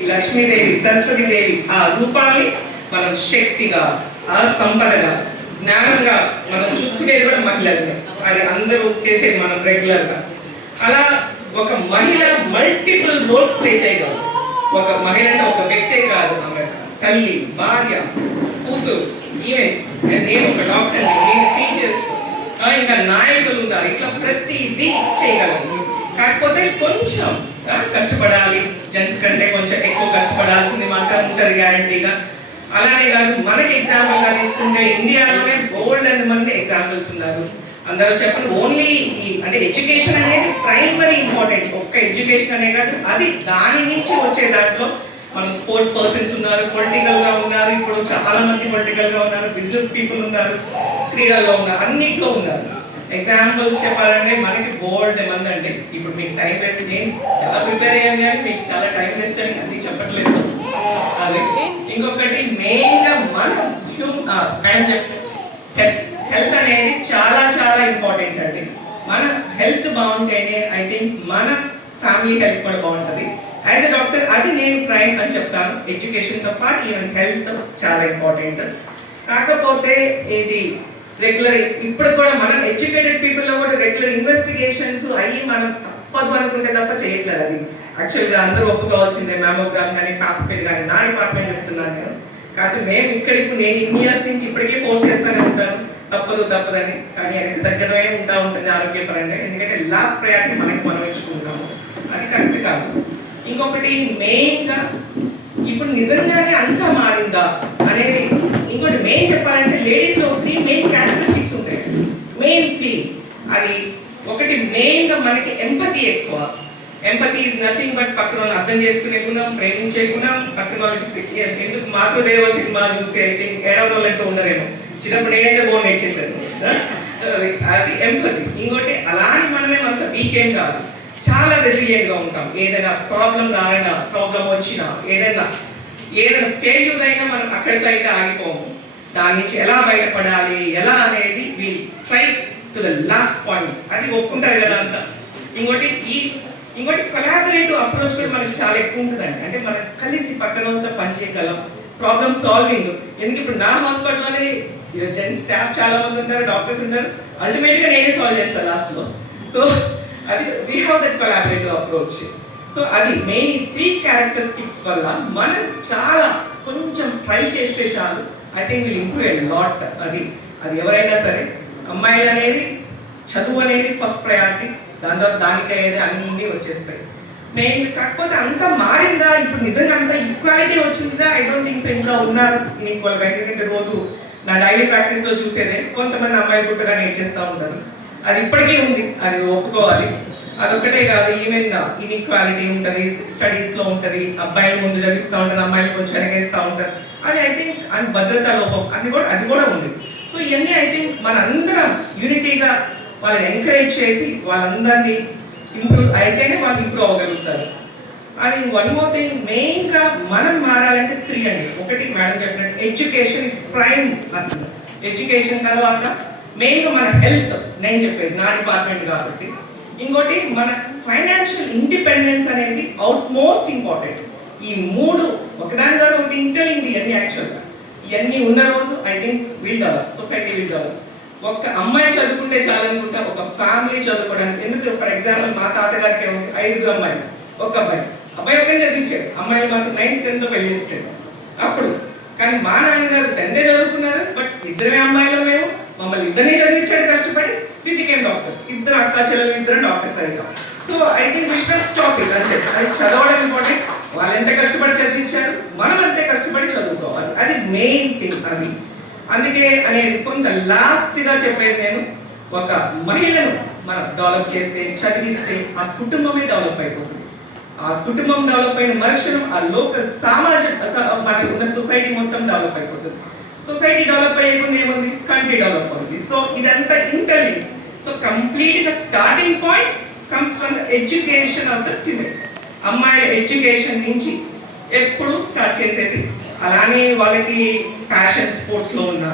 లక్ష్మీదేవి సరస్వతీదేవి ఆ రూపాన్ని మనం శక్తిగా, ఆ సంపదగా, జ్ఞానంగా మనం చూసుకునేది కూడా మహిళలనే. అది అందరూ చేసేది మనం రెగ్యులర్గా. అలా ఒక మహిళ మల్టిపుల్ రోల్స్ ప్లే చేయగలదు. ఒక మహిళ అంటే ఒక వ్యక్తే కాదు, ఆమె తల్లి, భార్య, కూతురు, ఈవెన్ నేను ఒక డాక్టర్, నేను టీచర్స్, ఇంకా నాయకులు ఉన్నారు. ఇట్లా ప్రతిదీ చేయగలరు. కాకపోతే కొంచెం కష్టపడాలి. జెంట్స్ కంటే కొంచెం ఎక్కువ కష్టపడాల్సింది మాత్రం ఉంటుంది గ్యారంటీగా. అలానే కాదు, మనకి ఎగ్జాంపుల్గా తీసుకుంటే ఇండియాలోనే బోల్డ్ అండ్ మంది ఎగ్జాంపుల్స్ ఉన్నారు. అందరూ చెప్పండి, ఓన్లీ అంటే ఎడ్యుకేషన్ అనేది ప్రైమరీ ఇంపార్టెంట్. ఒక్క ఎడ్యుకేషన్ అనే కాదు, అది దాని నుంచి వచ్చే దాంట్లో మన స్పోర్ట్స్ పర్సన్స్ ఉన్నారు, పొలిటికల్గా ఉన్నారు, ఇప్పుడు చాలా మంది పొలిటికల్గా ఉన్నారు, బిజినెస్ పీపుల్ ఉన్నారు, క్రీడల్లో ఉన్నారు, అన్నిట్లో ఉన్నారు. ఎగ్జాంపుల్స్ చెప్పాలంటే మనకి బోల్డ్ మంది అండి. ఇప్పుడు మీకు టైం వేస్ట్, నేను చాలా ప్రిపేర్ అయ్యాను కానీ మీకు చాలా టైం వేస్ట్ అని అన్ని చెప్పట్లేదు. అదే ఇంకొకటి మెయిన్గా మనం హెల్త్ అనేది చాలా చాలా ఇంపార్టెంట్ అండి. మన హెల్త్ బాగుంటేనే ఐ థింక్ మన ఫ్యామిలీ హెల్త్ కూడా బాగుంటుంది. యాజ్ ఎ డాక్టర్ అది నేను ప్రైమ్ అని చెప్తాను. ఎడ్యుకేషన్తో పాటు ఈవెన్ హెల్త్ చాలా ఇంపార్టెంట్. కాకపోతే ఇది రెగ్యులర్ ఇప్పుడు కూడా మనం ఎడ్యుకేటెడ్ పీపుల్లో కూడా రెగ్యులర్ ఇన్వెస్టిగేషన్స్ అయ్యి మనం తప్పదు అనుకుంటే తప్ప చేయట్లేదు. అది యాక్చువల్గా అందరూ ఒప్పుకోవాల్సిందే. మ్యామోగ్రామ్ కానీ, పాస్పేట్ కానీ, నా డిపార్ట్మెంట్ చెప్తున్నాను నేను. కాకపోతే మేము ఇప్పుడు నేను ఇన్ని ఇయర్స్ నుంచి ఇప్పటికే ఫోర్స్ చేస్తూనే ఉంటాను, తప్పదని. కానీ ఆయనకి దగ్గరనే ఉంటుంది ఆరోగ్యపరంగా. ఎందుకంటే లాస్ట్ ప్రయారిటీ మనకి మనం ఇచ్చుకుంటాము, అది కరెక్ట్ కాదు. ఇంకొకటి మెయిన్గా ఇప్పుడు నిజంగానే అంతా మారిందా అనేది ఇంకోటి మెయిన్ చెప్పాలంటే లేడీస్లో 3 మెయిన్ క్యారెక్టరిస్టిక్స్ ఉంటాయి. మెయిన్ 3 అది ఒకటి మెయిన్గా మనకి ఎంపతి ఎక్కువ. ఎంపతి ఈజ్ నథింగ్ బట్ పక్కన వాళ్ళని అర్థం చేసుకునే గుణం, ప్రేమించే గుణం. పక్కన వాళ్ళకి ఎందుకు మాతృదేవ సినిమా చూసి ఐ థింక్ ఏడవరోళ్ళంటూ ఉండరేమో. చిన్నప్పుడు నేనైతే బోన్ నేర్చేసాను. అది ఎంపతి. ఇంకోటి అలానే మనమే అంత వీక్ ఏం కాదు, చాలా రెసిలియంట్గా ఉంటాం. ఏదైనా ప్రాబ్లం రాయినా, ప్రాబ్లం వచ్చినా, ఏదైనా ఫెయిల్యూర్ అయినా మనం అక్కడితో అయితే ఆగిపోము. దాని నుంచి ఎలా బయటపడాలి, ఎలా అనేది will try to the last point. అది ఒప్పుకుంటారు కదా అంతా. ఇంకోటి కొలాబరేటివ్ అప్రోచ్ కూడా మనకి చాలా ఎక్కువ ఉంటుందండి. అంటే మనం కలిసి పక్కన వాళ్ళతో పనిచేయగలం, ప్రాబ్లమ్ సాల్వింగ్. ఎందుకు ఇప్పుడు నా హాస్పిటల్లోనే జెంట్స్ స్టాఫ్ చాలా మంది ఉంటారు, డాక్టర్స్ ఉంటారు. అల్టిమేట్గా నేనే సాల్వ్ చేస్తాను లాస్ట్లో. సో అది we have that collaborative approach. So అది మెయిన్ 3 క్యారెక్టరిస్టిక్స్ వల్ల మనం చాలా కొంచెం ట్రై చేస్తే చాలు, I think will improve a lot. అది ఎవరైనా సరే, అమ్మాయిలు అనేది చదువు అనేది ఫస్ట్ ప్రయారిటీ, దాని తర్వాత దానికి అయ్యేది అన్నీ వచ్చేస్తాయి మెయిన్. కాకపోతే అంతా మారిందా ఇప్పుడు, నిజంగా అంతా ఈక్వాలిటీ వచ్చిందా? I don't think so. ఇంకా ఉన్నారు ఈక్వల్గా. ఎందుకంటే రోజు నా డైలీ ప్రాక్టీస్లో చూసేదే కొంతమంది అమ్మాయిలు గుట్టగా నేర్చేస్తూ ఉంటారు. అది ఇప్పటికీ ఉంది, అది ఒప్పుకోవాలి. అదొక్కటే కాదు, ఈవెన్ ఇన్ఈక్వాలిటీ ఉంటుంది, స్టడీస్లో ఉంటుంది. అబ్బాయిలు ముందు చదివిస్తూ ఉంటారు, అమ్మాయిలు కొంచెం వెనకేస్తూ ఉంటారు. అది ఐ థింక్ అండ్ భద్రతా లోపం అది కూడా ఉంది. సో ఇవన్నీ ఐ థింక్ మనందరం యూనిటీగా వాళ్ళని ఎంకరేజ్ చేసి వాళ్ళందరినీ ఇంప్రూవ్ అయితేనే వాళ్ళు ఇంప్రూవ్ అవ్వగలుగుతారు. అది వన్ మోర్ థింగ్, మెయిన్గా మనం మారాలంటే 3 అండి. ఒకటి మేడం చెప్పినట్టు ఎడ్యుకేషన్ ఇస్ ప్రైమ్. ఎడ్యుకేషన్ తర్వాత మెయిన్గా మన హెల్త్, నేను చెప్పేది నా డిపార్ట్మెంట్ కాబట్టి. ఇంకోటి మన ఫైనాన్షియల్ ఇండిపెండెన్స్ అనేది అవుట్ మోస్ట్ ఇంపార్టెంట్. ఈ 3 ఒకదాని ద్వారా ఒకటి ఇంటర్లింక్డ్. ఇవన్నీ యాక్చువల్గా ఇవన్నీ ఉన్న రోజు I think will develop, society will develop. ఒక్క అమ్మాయి చదువుకుంటే చాలనుకుంటా, ఒక ఫ్యామిలీ చదువుకోవడానికి. ఎందుకు ఫర్ ఎగ్జాంపుల్ మా తాతగారికి 5 అమ్మాయిలు, ఒక్క అబ్బాయి ఒకరిని చదివించాడు, అమ్మాయిలు మాత్రం 9th 10th పెళ్లి చేసాడు అప్పుడు. కానీ మా నాన్నగారు 10th చదువుకున్నారు, బట్ 2 అమ్మాయిలు మేము, మమ్మల్ని 2 చదివించాడు కష్టపడి. We became doctors. 2 అక్క చెల్లెలు 2 డాక్టర్స్ అయ్యాం. So I think we should stop it. అంటే అది చదవడం ఇంపార్టెంట్. వాళ్ళు ఎంత కష్టపడి చదివించారు, మనం అంతే కష్టపడి చదువుకోవాలి. అది మెయిన్ థింగ్. అది అందుకే అనేది కొంత లాస్ట్గా చెప్పేది నేను, ఒక మహిళను మనం డెవలప్ చేస్తే, చదివిస్తే ఆ కుటుంబమే డెవలప్ అయిపోతుంది. ఆ కుటుంబం డెవలప్ అయిన మరుక్షణం ఆ లోకల్ మనకు ఉన్న సొసైటీ మొత్తం డెవలప్ అయిపోతుంది. సొసైటీ డెవలప్ అయ్యే ముందు ఏముంది, కంట్రీ డెవలప్ అవుతుంది. సో ఇదంతా ఇంటర్లింక్. సో కంప్లీట్గా starting point comes from the education of the female. అమ్మాయిల ఎడ్యుకేషన్ నుంచి ఎప్పుడు స్టార్ట్ చేసేది. అలానే వాళ్ళకి ఫ్యాషన్, స్పోర్ట్స్లో ఉన్నా,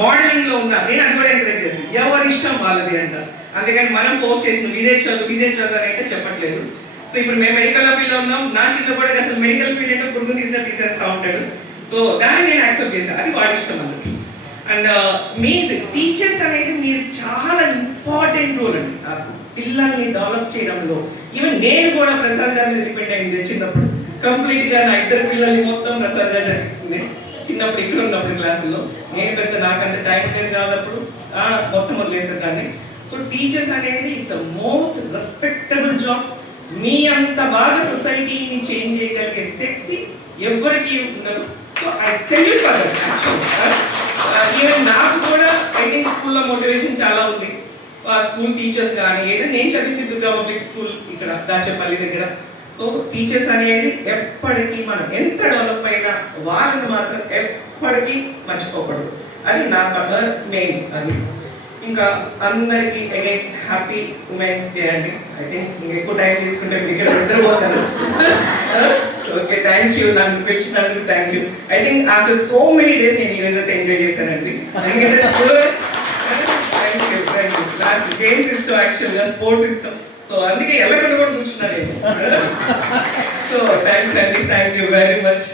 మోడలింగ్లో ఉన్నా, నేను అది కూడా ఎంకరేజ్ చేస్తాను. ఎవరి ఇష్టం వాళ్ళది అంటారు. అందుకని మనం పోస్ట్ చేసిన ఇదే చదువు అని అయితే చెప్పట్లేదు. సో ఇప్పుడు మేము మెడికల్ ఫీల్డ్లో ఉన్నాం, నా చిన్న కూడా అసలు మెడికల్ ఫీల్డ్ అంటే పురుగు తీసేస్తా ఉంటాడు. సో దాన్ని నేను యాక్సెప్ట్ చేశాను, అది వాడి ఇష్టం అన్నట్టు. అండ్ మీ టీచర్స్ అనేది మీరు చాలా ఇంపార్టెంట్ రోల్ అండి పిల్లల్ని డెవలప్ చేయడంలో. ఈవెన్ నేను కూడా ప్రసాద్ గారి మీద డిపెండ్ అయింది చిన్నప్పుడు. కంప్లీట్గా నా ఇద్దరు పిల్లల్ని మొత్తం ప్రసాద్ గారు చదివిస్తుంది చిన్నప్పుడు ఇక్కడ ఉన్నప్పుడు క్లాసుల్లో. నేను పెద్ద నాకంత టైం లేదు కాబట్టి మొత్తం వదిలేసేదాన్ని. సో టీచర్స్ అనేది it's a most respectable job. మీ అంత బాగా సొసైటీని చేంజ్ చేయగలిగే శక్తి ఎవరికి ఉండదు. So I salute for that actual. Even నాకు కూడా ఐ థింక్ స్కూల్లో మోటివేషన్ చాలా ఉంది. స్కూల్ టీచర్స్ కానీ ఏదైనా నేను చదివింది దుర్గా పబ్లిక్ స్కూల్ ఇక్కడ దాచేపల్లి దగ్గర. సో టీచర్స్ అనేది ఎప్పటికీ మనం ఎంత డెవలప్ అయినా వాళ్ళని మాత్రం ఎప్పటికీ మర్చిపోకూడదు. అది నా మెయిన్. అది ఇంకా అందరికీ అగైన్ హ్యాపీ ఉమెన్స్ డే అండి. ఐ థింక్ ఇంకెక్కువ టైం తీసుకుంటే మీరు ఇక్కడ నిద్రపోతారు. సో ఓకే, థ్యాంక్ యూ, నన్ను పిలిచినందుకు thank you. I think after so many days నేను ఈరోజు అయితే ఎంజాయ్ చేశానండి. ఎందుకంటే థ్యాంక్ యూ నాకు గేమ్స్ ఇష్టం, యాక్చువల్గా స్పోర్ట్స్ ఇష్టం. సో అందుకే ఎల్లకుండా కూడా కూర్చున్నాను నేను. సో థ్యాంక్స్ అండి, థ్యాంక్ యూ వెరీ మచ్.